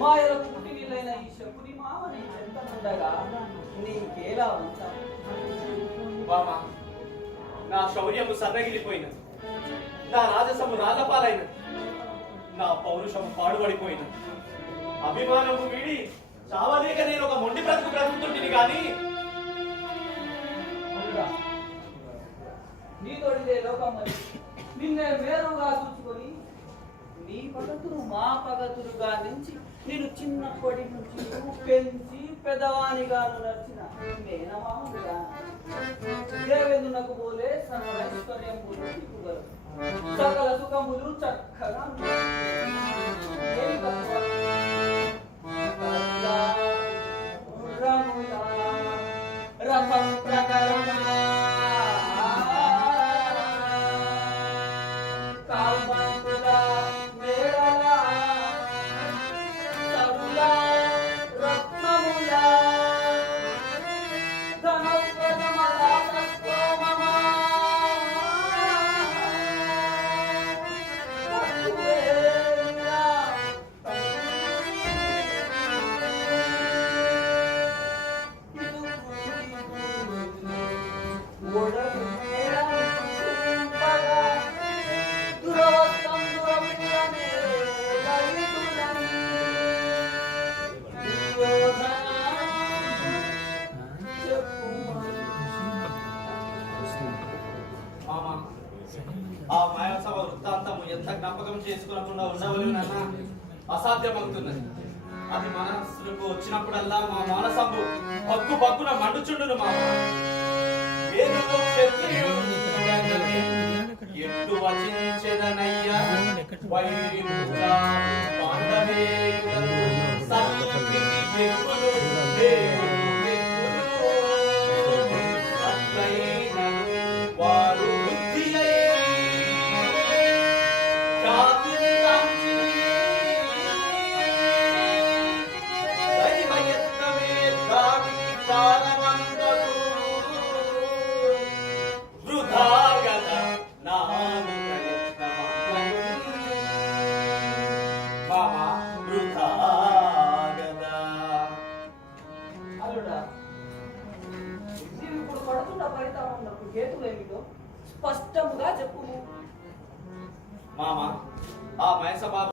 మాయలకు పుట్టినిల్లైన ఈ శకుని మామ నీ చెంతనుండగా నీకేలా ఉంటావు? బామా, నా శౌర్యము సన్నగిలిపోయినది, నా రాజసము రాళ్లపాలైనది, నా పౌరుషము పాడుపడిపోయినది. అభిమానము వీడి చావలేక నేను ఒక మొండి బ్రతుకుతుంటిని గాని నీతోడిదే లోకం మరి నిన్నే వేరుగా చూసుకొని నీ పగతులు మా పగతులుగా నుంచి నేను చిన్నప్పటి నుంచి పెంచి పెద్దవానిగా నడిచిన మేనమామగా దేవేంద్రునకు పోలే సకలైశ్వర్యములు దిక్కుగలరు, సకల సుఖములు చక్కగా ఏమి తక్కువ? రథం ప్రకరణ ఆ మాయాసభ వృత్తాంతము ఎంత జ్ఞాపకం చేసుకునకుండా ఉండవలేవు నాన్న, అసాధ్యమవుతున్నది. అది మనసులకు వచ్చినప్పుడల్లా మా మానసంబు బగ్గు బగ్గున మండుచుండును. మామ ఎట్టు వచించెదనయ్యా వైరి పాండవే ఇప్పుడు పడుతున్న పరితాపంలో హేతులేమిటో స్పష్టంగా చెప్పు మామ. ఆ మహేశ బాబు